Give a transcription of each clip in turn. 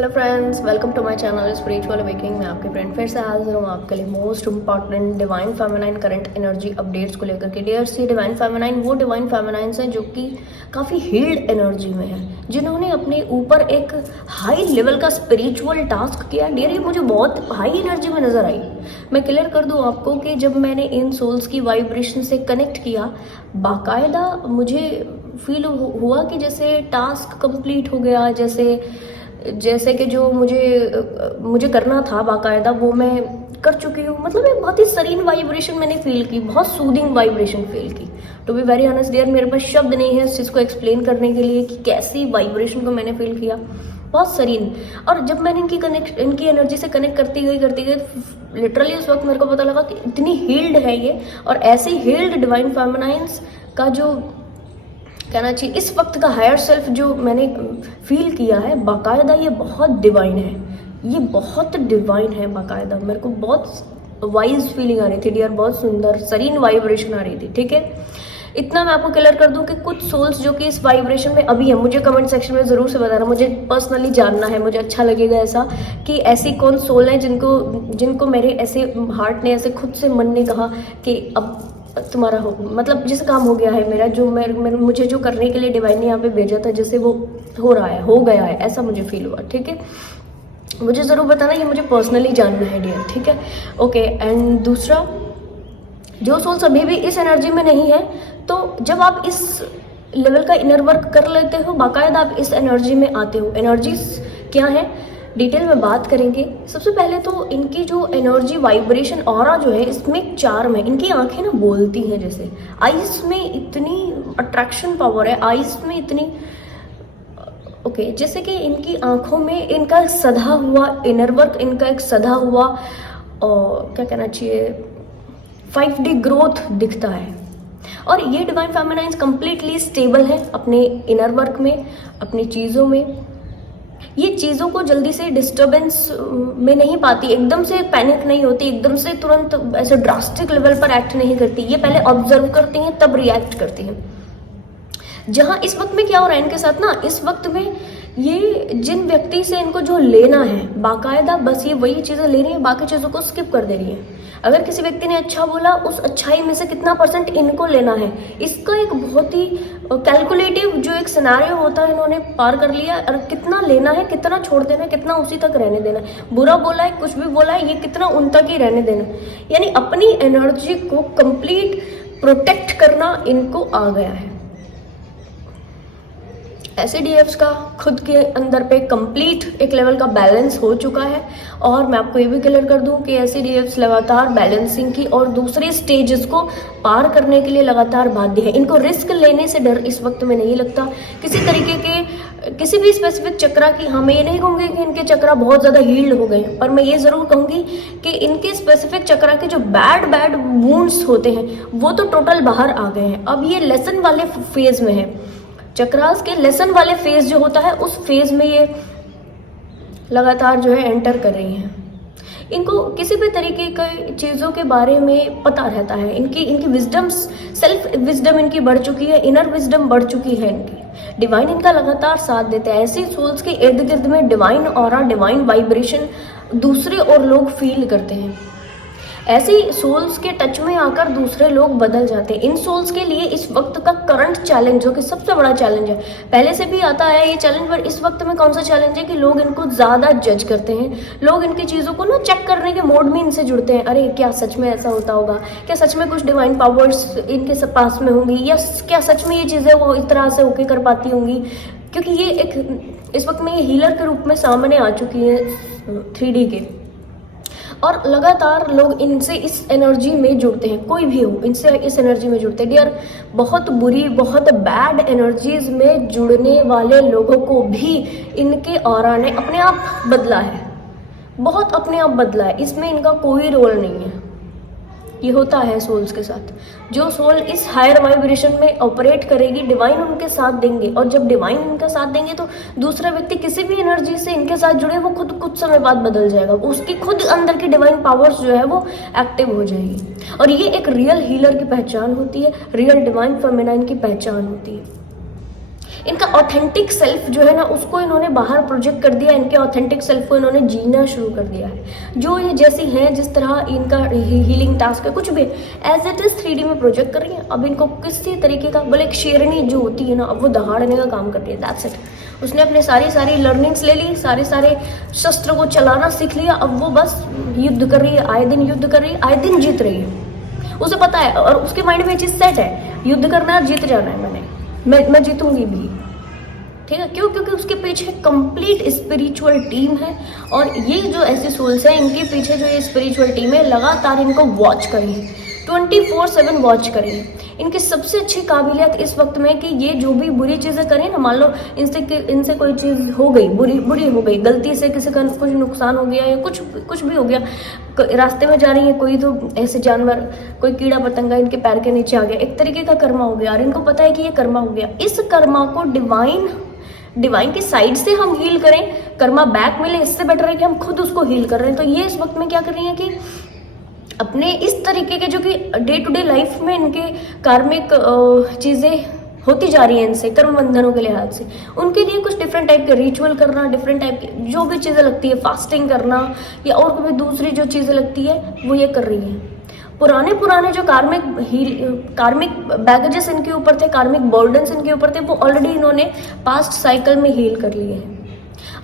Hello friends, welcome to my channel spiritual awakening. मैं आपके friend फिर से हाजिर हूँ आपके लिए most important divine feminine current energy updates को लेकर के। डियर सी डिवाइन फेमिनाइन वो डिवाइन फेमिनाइंस हैं जो कि काफ़ी हील्ड एनर्जी में हैं, जिन्होंने अपने ऊपर एक हाई लेवल का स्पिरिचुअल टास्क किया। डियर, ये मुझे बहुत हाई एनर्जी में नज़र आई। मैं क्लियर कर दूँ आपको कि जब मैंने इन सोल्स की वाइब्रेशन से कनेक्ट किया, बाकायदा मुझे फील हुआ कि जैसे टास्क कंप्लीट हो गया, जैसे कि जो मुझे करना था बाकायदा वो मैं कर चुकी हूँ। मतलब एक बहुत ही सरीन वाइब्रेशन मैंने फील की, बहुत सूदिंग वाइब्रेशन फील की। To be very honest dear, मेरे पास शब्द नहीं है इस चीज़ को एक्सप्लेन करने के लिए कि कैसी वाइब्रेशन को मैंने फील किया, बहुत सरीन। और जब मैंने इनकी एनर्जी से कनेक्ट करती गई लिटरली उस वक्त मेरे को पता लगा कि इतनी हील्ड है ये। और ऐसी हील्ड डिवाइन फेमिनाइंस का जो कहना चाहिए इस वक्त का हायर सेल्फ जो मैंने फील किया है, बाकायदा ये बहुत डिवाइन है, ये बहुत डिवाइन है बाकायदा। मेरे को बहुत वाइज फीलिंग आ रही थी डियर, बहुत सुंदर सरीन वाइब्रेशन आ रही थी। ठीक है, इतना मैं आपको क्लियर कर दूं कि कुछ सोल्स जो कि इस वाइब्रेशन में अभी है, मुझे कमेंट सेक्शन में ज़रूर से बताना, मुझे पर्सनली जानना है, मुझे अच्छा लगेगा ऐसा कि ऐसी कौन सोल है जिनको मेरे ऐसे हार्ट ने, ऐसे खुद से मन ने कहा कि अब तुम्हारा हो, मतलब जिस काम हो गया है मेरा, जो मुझे जो करने के लिए डिवाइन ने यहाँ पे भेजा था, जैसे वो हो रहा है, हो गया है, ऐसा मुझे फील हुआ। ठीक है, मुझे ज़रूर बताना, ये मुझे पर्सनली जानना है डियर। ठीक है, ओके। एंड दूसरा, जो सोल्स अभी भी इस एनर्जी में नहीं है, तो जब आप इस लेवल का इनर वर्क कर लेते हो, बाकायदा आप इस एनर्जी में आते हो। एनर्जीज क्या है डिटेल में बात करेंगे। सबसे पहले तो इनकी जो एनर्जी वाइब्रेशन ऑरा जो है, इसमें एक चार्म है। इनकी आंखें ना बोलती हैं, जैसे आइस में इतनी अट्रैक्शन पावर है, आइस में इतनी ओके जैसे कि इनकी आंखों में इनका सधा हुआ इनर वर्क, इनका एक सधा हुआ और क्या कहना चाहिए 5D ग्रोथ दिखता है। और ये डिवाइन फेमिनाइंस कंप्लीटली स्टेबल है अपने इनर वर्क में, अपनी चीज़ों में। ये चीज़ों को जल्दी से डिस्टरबेंस में नहीं पाती, एकदम से पैनिक नहीं होती, एकदम से तुरंत ऐसे ड्रास्टिक लेवल पर एक्ट नहीं करती। ये पहले ऑब्जर्व करती हैं, तब रिएक्ट करती हैं। जहाँ इस वक्त में क्या हो रहा है इनके साथ ना, इस वक्त में ये जिन व्यक्ति से इनको जो लेना है, बाकायदा बस ये वही चीज़ें ले रही है, बाकी चीज़ों को स्किप कर दे रही है। अगर किसी व्यक्ति ने अच्छा बोला, उस अच्छाई में से कितना परसेंट इनको लेना है, इसका एक बहुत ही कैलकुलेटिव जो एक सिनेरियो होता है, इन्होंने पार कर लिया। और कितना लेना है, कितना छोड़ देना है, कितना उसी तक रहने देना है। बुरा बोला है, कुछ भी बोला है, ये कितना उन तक ही रहने देना, यानी अपनी एनर्जी को कंप्लीट प्रोटेक्ट करना इनको आ गया है। SDFs का खुद के अंदर पे कंप्लीट एक लेवल का बैलेंस हो चुका है। और मैं आपको ये भी क्लियर कर दूं कि SDFs लगातार बैलेंसिंग की और दूसरे स्टेजेस को पार करने के लिए लगातार बाध्य है। इनको रिस्क लेने से डर इस वक्त में नहीं लगता किसी तरीके के, किसी भी स्पेसिफिक चक्रा की। हाँ, मैं ये नहीं कहूँगी कि इनके चक्रा बहुत ज़्यादा हील्ड हो गए हैं, पर मैं ये ज़रूर कहूँगी कि इनके स्पेसिफिक चक्रा के जो बैड वुंड्स होते हैं वो तो टोटल बाहर आ गए हैं। अब ये लेसन वाले फेज में है, चक्रास के लेसन वाले फेज जो होता है, उस फेज में ये लगातार जो है एंटर कर रही हैं। इनको किसी भी तरीके की चीज़ों के बारे में पता रहता है। इनकी विजडम, सेल्फ विजडम इनकी बढ़ चुकी है, इनर विजडम बढ़ चुकी है इनकी। डिवाइन इनका लगातार साथ देता है। ऐसी सोल्स के इर्द गिर्द में डिवाइन ऑरा, डिवाइन वाइब्रेशन दूसरे और लोग फील करते हैं। ऐसी सोल्स के टच में आकर दूसरे लोग बदल जाते हैं। इन सोल्स के लिए इस वक्त का करंट चैलेंज, जो कि सबसे बड़ा चैलेंज है, पहले से भी आता है ये चैलेंज, पर इस वक्त में कौन सा चैलेंज है कि लोग इनको ज़्यादा जज करते हैं। लोग इनकी चीज़ों को ना चेक करने के मोड में इनसे जुड़ते हैं। अरे क्या सच में ऐसा होता होगा, क्या सच में कुछ डिवाइन पावर्स इनके सब पास में होंगी, या क्या सच में ये चीज़ें वो इस तरह से होके कर पाती होंगी। क्योंकि ये एक इस वक्त में ये हीलर के रूप में सामने आ चुकी है 3D के, और लगातार लोग इनसे इस एनर्जी में जुड़ते हैं। कोई भी हो, इनसे इस एनर्जी में जुड़ते हैं डियर। बहुत बुरी, बहुत बैड एनर्जीज में जुड़ने वाले लोगों को भी इनके ऑरा ने अपने आप बदला है, बहुत अपने आप बदला है। इसमें इनका कोई रोल नहीं है। ये होता है सोल्स के साथ। जो सोल इस हायर वाइब्रेशन में ऑपरेट करेगी, डिवाइन उनके साथ देंगे, और जब डिवाइन उनका साथ देंगे तो दूसरा व्यक्ति किसी भी एनर्जी से इनके साथ जुड़े, वो खुद कुछ समय बाद बदल जाएगा। उसकी खुद अंदर की डिवाइन पावर्स जो है वो एक्टिव हो जाएगी। और ये एक रियल हीलर की पहचान होती है, रियल डिवाइन फेमिनाइन की पहचान होती है। इनका ऑथेंटिक सेल्फ जो है ना उसको इन्होंने बाहर प्रोजेक्ट कर दिया, इनके ऑथेंटिक सेल्फ को इन्होंने जीना शुरू कर दिया है। जो ये जैसी हैं, जिस तरह इनका हीलिंग टास्क है, कुछ भी एज इट इज 3D में प्रोजेक्ट कर रही है। अब इनको किसी तरीके का, बोले एक शेरनी जो होती है ना, अब वो दहाड़ने का काम कर रही है, दैट्स इट। उसने अपने सारी लर्निंग्स ले ली, सारे शस्त्र को चलाना सीख लिया, अब वो बस युद्ध कर रही है, आए दिन युद्ध कर रही है, आए दिन जीत रही है। उसे पता है और उसके माइंड में ये चीज सेट है, युद्ध करना है, जीत जाना है, मैं जीतूंगी भी, ठीक है। क्यों? क्योंकि उसके पीछे कंप्लीट स्पिरिचुअल टीम है, और ये जो ऐसे सोल्स हैं, इनके पीछे जो ये स्पिरिचुअल टीम है लगातार इनको वॉच करें, 24/7 वॉच करें। इनकी सबसे अच्छी काबिलियत इस वक्त में कि ये जो भी बुरी चीज़ें करें ना, मान लो इनसे कोई चीज़ हो गई, बुरी हो गई, गलती से किसी का कुछ नुकसान हो गया या कुछ भी हो गया, रास्ते में जा रही है, कोई तो ऐसे जानवर, कोई कीड़ा पतंगा इनके पैर के नीचे आ गया, एक तरीके का कर्मा हो गया, और इनको पता है कि ये कर्मा हो गया। इस कर्मा को डिवाइन की साइड से हम हील करें, कर्मा बैक मिले, इससे बेटर है कि हम खुद उसको हील कर रहे हैं। तो ये इस वक्त में क्या कर रही है कि अपने इस तरीके के जो कि डे टू डे लाइफ में इनके कार्मिक चीज़ें होती जा रही हैं, इनसे कर्म बंधनों के लिहाज से, उनके लिए कुछ डिफरेंट टाइप के रिचुअल करना, डिफरेंट टाइप की जो भी चीज़ें लगती है, फास्टिंग करना या और कोई दूसरी जो चीज़ें लगती है, वो ये कर रही है। पुराने जो कार्मिक बैगेजेस इनके ऊपर थे, कार्मिक बर्डन्स इनके ऊपर थे, वो ऑलरेडी इन्होंने पास्ट साइकिल में हील कर लिए हैं।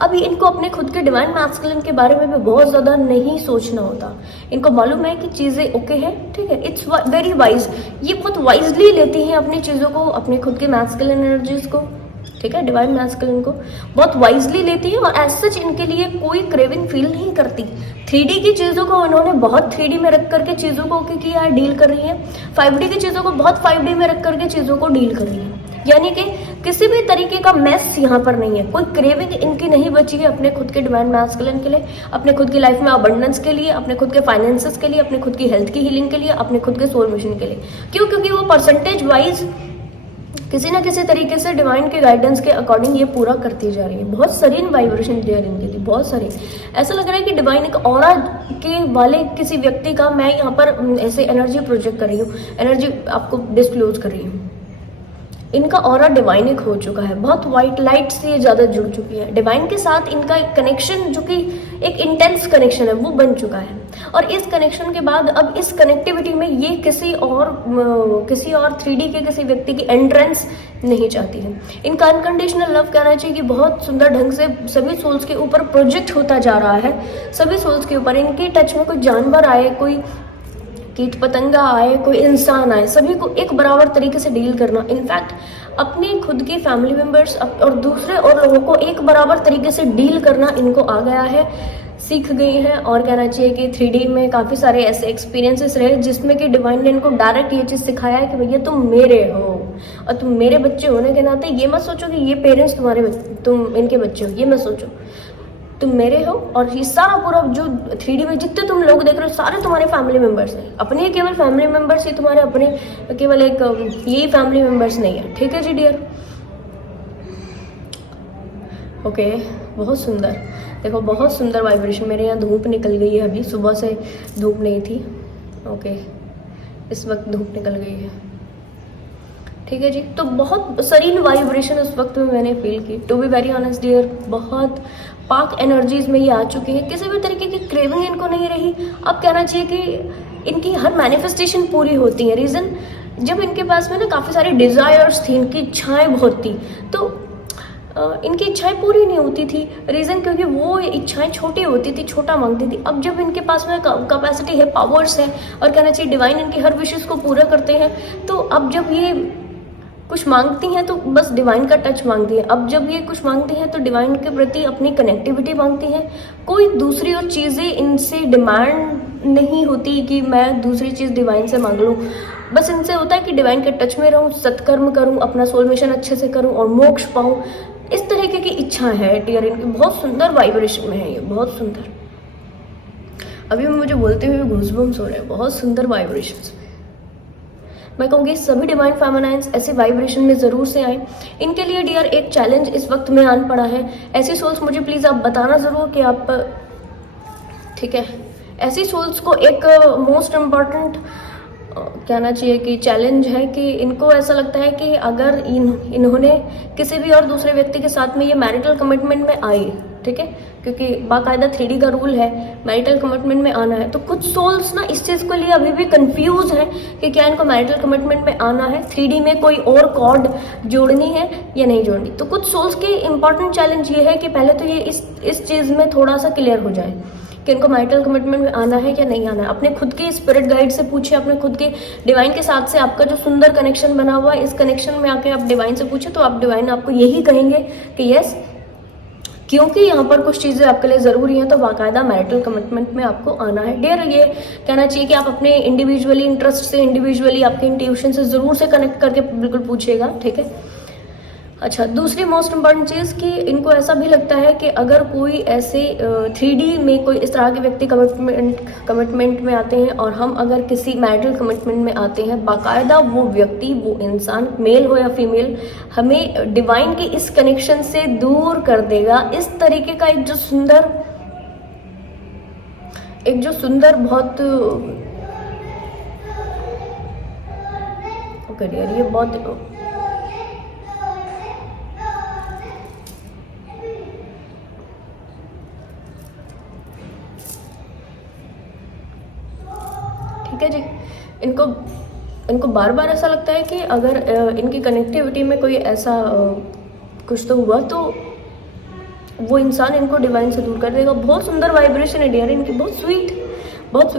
अभी इनको अपने खुद के डिवाइन मैस्कुलिन के बारे में भी बहुत ज़्यादा नहीं सोचना होता। इनको मालूम है कि चीज़ें ओके है, ठीक है, इट्स वेरी वाइज। ये बहुत वाइजली लेती हैं अपनी चीज़ों को, अपने खुद के मैस्कुलिन एनर्जीज को, ठीक है, डिवाइन मैस्कुलिन को बहुत वाइजली लेती है, और एज सच इनके लिए कोई क्रेविंग फील नहीं करती। 3D की चीज़ों को इन्होंने बहुत 3D में रख करके चीज़ों को किया है, डील कर रही है। 5D की चीज़ों को बहुत 5D में रख करके चीज़ों को डील कर रही है। यानी कि किसी भी तरीके का मैस यहाँ पर नहीं है, कोई क्रेविंग इनकी नहीं बची है अपने खुद के डिवाइन मैस्कुलिन के लिए, अपने खुद की लाइफ में अबंडेंस के लिए, अपने खुद के फाइनेंसेस के लिए, अपने खुद की हेल्थ की हीलिंग के लिए, अपने खुद के सोल मिशन के लिए। क्यों? क्योंकि वो परसेंटेज वाइज किसी ना किसी तरीके से डिवाइन के गाइडेंस के अकॉर्डिंग ये पूरा करती जा रही है। बहुत सरीन वाइब्रेशन दे रही इनके लिए, बहुत सारी। ऐसा लग रहा है कि डिवाइन एक ऑरा के वाले किसी व्यक्ति का मैं यहाँ पर ऐसे एनर्जी प्रोजेक्ट कर रही हूँ, एनर्जी आपको डिस्क्लोज कर रही हूँ। इनका ऑरा डिवाइनिक हो चुका है, बहुत वाइट लाइट से ये ज़्यादा जुड़ चुकी है। डिवाइन के साथ इनका एक कनेक्शन जो कि एक इंटेंस कनेक्शन है वो बन चुका है, और इस कनेक्शन के बाद अब इस कनेक्टिविटी में ये किसी और 3D के किसी व्यक्ति की एंट्रेंस नहीं चाहती है। इनका अनकंडीशनल लव कहना चाहिए कि बहुत सुंदर ढंग से सभी सोल्स के ऊपर प्रोजेक्ट होता जा रहा है। सभी सोल्स के ऊपर इनके टच में कोई जानवर आए, कोई कीट पतंगा आए, कोई इंसान आए, सभी को एक बराबर तरीके से डील करना। इनफैक्ट अपने खुद के फैमिली मेम्बर्स और दूसरे और लोगों को एक बराबर तरीके से डील करना इनको आ गया है, सीख गई हैं। और कहना चाहिए कि 3D में काफ़ी सारे ऐसे एक्सपीरियंसेस रहे जिसमें कि डिवाइन ने इनको डायरेक्ट ये चीज़ सिखाया है कि भैया तुम मेरे हो, और तुम मेरे बच्चे होने के नाते ये मत सोचो कि ये पेरेंट्स तुम इनके बच्चे हो, ये मत सोचो, तुम मेरे हो। और ये सारा पूरा जो 3D में जितने तुम लोग देख रहे हो सारे तुम्हारे फैमिली मेम्बर्स हैं, अपने केवल फैमिली मेम्बर्स ही तुम्हारे अपने केवल एक यही फैमिली मेम्बर्स नहीं है, ठीक है जी डियर। ओके, बहुत सुंदर, देखो बहुत सुंदर वाइब्रेशन। मेरे यहाँ धूप निकल गई है, अभी सुबह से धूप नहीं थी, ओके, इस वक्त धूप निकल गई है, ठीक है जी। तो बहुत सरीन वाइब्रेशन उस वक्त में मैंने फील की, to be very honest dear. बहुत पाक एनर्जीज में ये आ चुकी है, किसी भी तरीके की क्रेविंग इनको नहीं रही। अब कहना चाहिए कि इनकी हर मैनिफेस्टेशन पूरी होती है। रीज़न, जब इनके पास में ना काफ़ी सारी डिज़ायर्स थी, इनकी इच्छाएं बहुत थी, तो इनकी इच्छाएं पूरी नहीं होती थी। रीज़न क्योंकि वो इच्छाएं छोटी होती थी, छोटा मांगती थी। अब जब इनके पास में कैपेसिटी है, पावर्स है, और कहना चाहिए डिवाइन इनकी हर विशेष को पूरा करते हैं, तो अब जब ये कुछ मांगती हैं तो बस डिवाइन का टच मांगती है। अब जब ये कुछ मांगती हैं तो डिवाइन के प्रति अपनी कनेक्टिविटी मांगती हैं। कोई दूसरी और चीज़ें इनसे डिमांड नहीं होती कि मैं दूसरी चीज़ डिवाइन से मांग लूँ। बस इनसे होता है कि डिवाइन के टच में रहूँ, सत्कर्म करूँ, अपना सोल मिशन अच्छे से करूँ और मोक्ष पाऊँ। इस तरीके की इच्छा है डियर इनकी। बहुत सुंदर वाइब्रेशन में है ये, बहुत सुंदर। अभी मुझे बोलते हुए गूज़बम्स हो रहे हैं, बहुत सुंदर वाइब्रेशंस। मैं कहूँगी सभी डिवाइन फेमिनाइन्स ऐसे वाइब्रेशन में ज़रूर से आए। इनके लिए डियर एक चैलेंज इस वक्त में आन पड़ा है। ऐसी सोल्स मुझे प्लीज़ आप बताना ज़रूर कि आप, ठीक है, ऐसी सोल्स को एक मोस्ट इम्पॉर्टेंट कहना चाहिए कि चैलेंज है कि इनको ऐसा लगता है कि अगर इन्होंने किसी भी और दूसरे व्यक्ति के साथ में ये मैरिटल कमिटमेंट में आए, ठीक है, क्योंकि बाकायदा 3D का रूल है मैरिटल कमिटमेंट में आना है, तो कुछ सोल्स ना इस चीज़ के लिए अभी भी कंफ्यूज है कि क्या इनको मैरिटल कमिटमेंट में आना है, 3D में कोई और कॉर्ड जोड़नी है या नहीं जोड़नी। तो कुछ सोल्स की इंपॉर्टेंट चैलेंज ये है कि पहले तो ये इस चीज़ में थोड़ा सा क्लियर हो जाए कि इनको मैरिटल कमिटमेंट में आना है या नहीं आना है। अपने खुद के स्पिरिट गाइड से पूछे, अपने खुद के डिवाइन के साथ से आपका जो सुंदर कनेक्शन बना हुआ है, इस कनेक्शन में आके आप डिवाइन से पूछे तो आप डिवाइन आपको यही कहेंगे कि यस, क्योंकि यहाँ पर कुछ चीज़ें आपके लिए ज़रूरी हैं तो बाकायदा मैरिटल कमिटमेंट में आपको आना है। डियर, ये कहना चाहिए कि आप अपने इंडिविजुअली इंटरेस्ट से, इंडिविजुअली आपके इंट्यूशन से ज़रूर से कनेक्ट करके बिल्कुल पूछिएगा, ठीक है। अच्छा, दूसरी मोस्ट इम्पॉर्टेंट चीज़ कि इनको ऐसा भी लगता है कि अगर कोई ऐसे 3D में कोई इस तरह के व्यक्ति कमिटमेंट में आते हैं और हम अगर किसी मैरिटल कमिटमेंट में आते हैं, बाकायदा वो व्यक्ति, वो इंसान, मेल हो या फीमेल, हमें डिवाइन के इस कनेक्शन से दूर कर देगा। इस तरीके का एक जो सुंदर बहुत ओके डियर, ये बहुत ठीक है जी। इनको बार बार ऐसा लगता है कि अगर इनकी कनेक्टिविटी में कोई ऐसा कुछ तो हुआ तो वो इंसान इनको डिवाइन से दूर कर देगा। बहुत सुंदर वाइब्रेशन है डियर इनकी, बहुत स्वीट।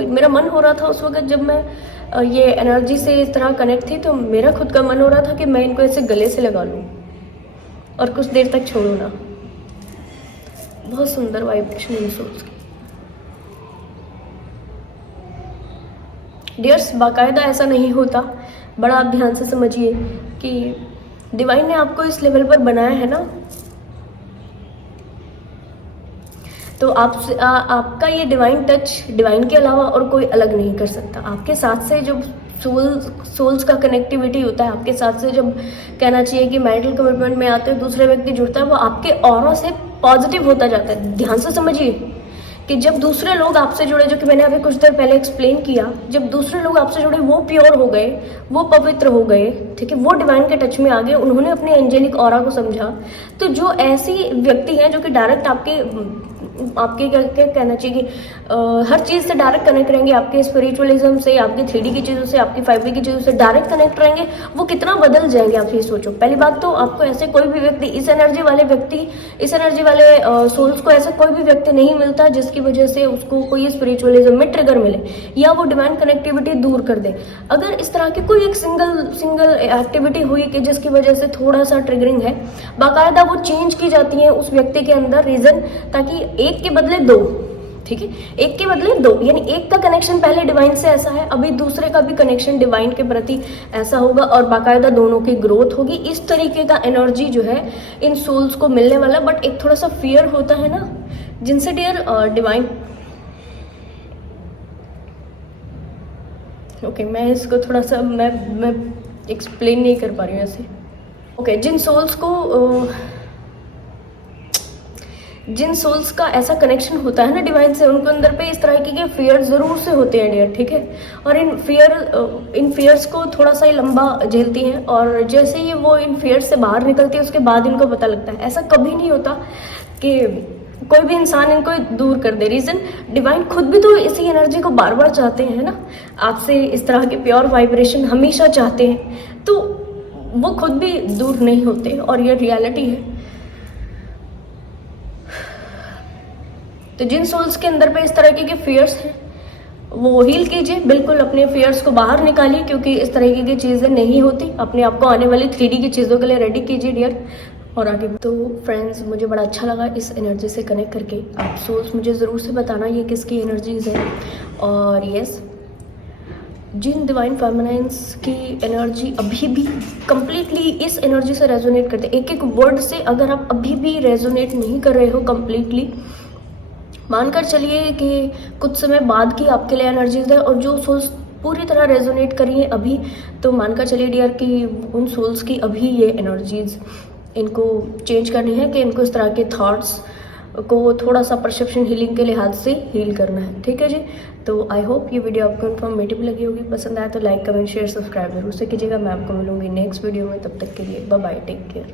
मेरा मन हो रहा था उस वक्त जब मैं ये एनर्जी से इस तरह कनेक्ट थी, तो मेरा खुद का मन हो रहा था कि मैं इनको ऐसे गले से लगा लूँ और कुछ देर तक छोड़ूँ ना। बहुत सुंदर वाइब्रेशन इन सोल्स की। डियर्स, बाकायदा ऐसा नहीं होता। बड़ा आप ध्यान से समझिए कि डिवाइन ने आपको इस लेवल पर बनाया है ना, तो आपका ये डिवाइन टच डिवाइन के अलावा और कोई अलग नहीं कर सकता। आपके साथ से जब सोल्स का कनेक्टिविटी होता है, आपके साथ से जब कहना चाहिए कि मैरिटल कमिटमेंट में आते हैं, दूसरे व्यक्ति जुड़ता है, वो आपके ऑरा से पॉजिटिव होता जाता है। ध्यान से समझिए कि जब दूसरे लोग आपसे जुड़े, जो कि मैंने अभी कुछ देर पहले एक्सप्लेन किया, जब दूसरे लोग आपसे जुड़े वो प्योर हो गए, वो पवित्र हो गए, ठीक है, वो डिवाइन के टच में आ गए, उन्होंने अपने एंजेलिक ऑरा को समझा। तो जो ऐसी व्यक्ति हैं जो कि डायरेक्ट आपके क्या कहना चाहिए कि हर चीज़ से डायरेक्ट कनेक्ट रहेंगे, आपके स्पिरिचुअलिज्म से, आपकी 3D की चीज़ों से, आपकी 5D की चीज़ों से डायरेक्ट कनेक्ट रहेंगे, वो कितना बदल जाएंगे आप ये सोचो। पहली बात तो आपको ऐसे कोई भी व्यक्ति, इस एनर्जी वाले सोल्स को ऐसा कोई भी व्यक्ति नहीं मिलता जिसकी वजह से उसको कोई स्पिरिचुअलिज्म में ट्रिगर मिले या वो डिवाइन कनेक्टिविटी दूर कर दे। अगर इस तरह की कोई एक सिंगल एक्टिविटी हुई कि जिसकी वजह से थोड़ा सा ट्रिगरिंग है, बाकायदा वो चेंज की जाती है उस व्यक्ति के अंदर, रीजन ताकि एक के बदले दो, ठीक है, एक के बदले दो, यानी एक का कनेक्शन पहले डिवाइन से ऐसा है, अभी दूसरे का भी कनेक्शन डिवाइन के प्रति ऐसा होगा और बाकायदा दोनों की ग्रोथ होगी। इस तरीके का एनर्जी जो है इन सोल्स को मिलने वाला। बट एक थोड़ा सा फियर होता है ना, जिनसे डियर डिवाइन ओके, मैं इसको थोड़ा सा मैं एक्सप्लेन नहीं कर पा रही हूँ ऐसे। ओके, जिन सोल्स का ऐसा कनेक्शन होता है ना डिवाइन से, उनके अंदर पे इस तरह के फियर जरूर से होते हैं डियर, ठीक है, और इन फियर्स को थोड़ा सा ही लंबा झेलती हैं और जैसे ही वो इन फियर्स से बाहर निकलती है उसके बाद इनको पता लगता है। ऐसा कभी नहीं होता कि कोई भी इंसान इनको दूर कर दे। रीजन, डिवाइन खुद भी तो इसी एनर्जी को बार बार चाहते हैं ना, आपसे इस तरह के प्योर वाइब्रेशन हमेशा चाहते हैं, तो वो खुद भी दूर नहीं होते और ये रियलिटी है। तो जिन सोल्स के अंदर पे इस तरह के फियर्स हैं वो हील कीजिए, बिल्कुल अपने फियर्स को बाहर निकालिए, क्योंकि इस तरीके की चीज़ें नहीं होती। अपने आप को आने वाली 3D की चीज़ों के लिए रेडी कीजिए डियर। और आगे तो फ्रेंड्स, मुझे बड़ा अच्छा लगा इस एनर्जी से कनेक्ट करके। आप सोल्स मुझे ज़रूर से बताना ये किसकी एनर्जीज है। और यस, जिन डिवाइन फेमिनाइंस की एनर्जी अभी भी कंप्लीटली इस एनर्जी से रेजोनेट करते, एक एक वर्ड से अगर आप अभी भी रेजोनेट नहीं कर रहे हो कंप्लीटली, मानकर चलिए कि कुछ समय बाद की आपके लिए एनर्जीज है। और जो सोल्स पूरी तरह रेजोनेट करी है अभी, तो मानकर चलिए डियर कि उन सोल्स की अभी ये एनर्जीज इनको चेंज करनी है कि इनको इस तरह के थॉट्स को थोड़ा सा परसेप्शन हीलिंग के लिहाज से हील करना है, ठीक है जी। तो आई होप ये वीडियो आपको इन्फॉर्मेटिव लगी होगी, पसंद आया तो लाइक कमेंट शेयर सब्सक्राइब जरूर से कीजिएगा। मैं आपको मिलूंगी नेक्स्ट वीडियो में, तब तक के लिए बाय बाय, टेक केयर।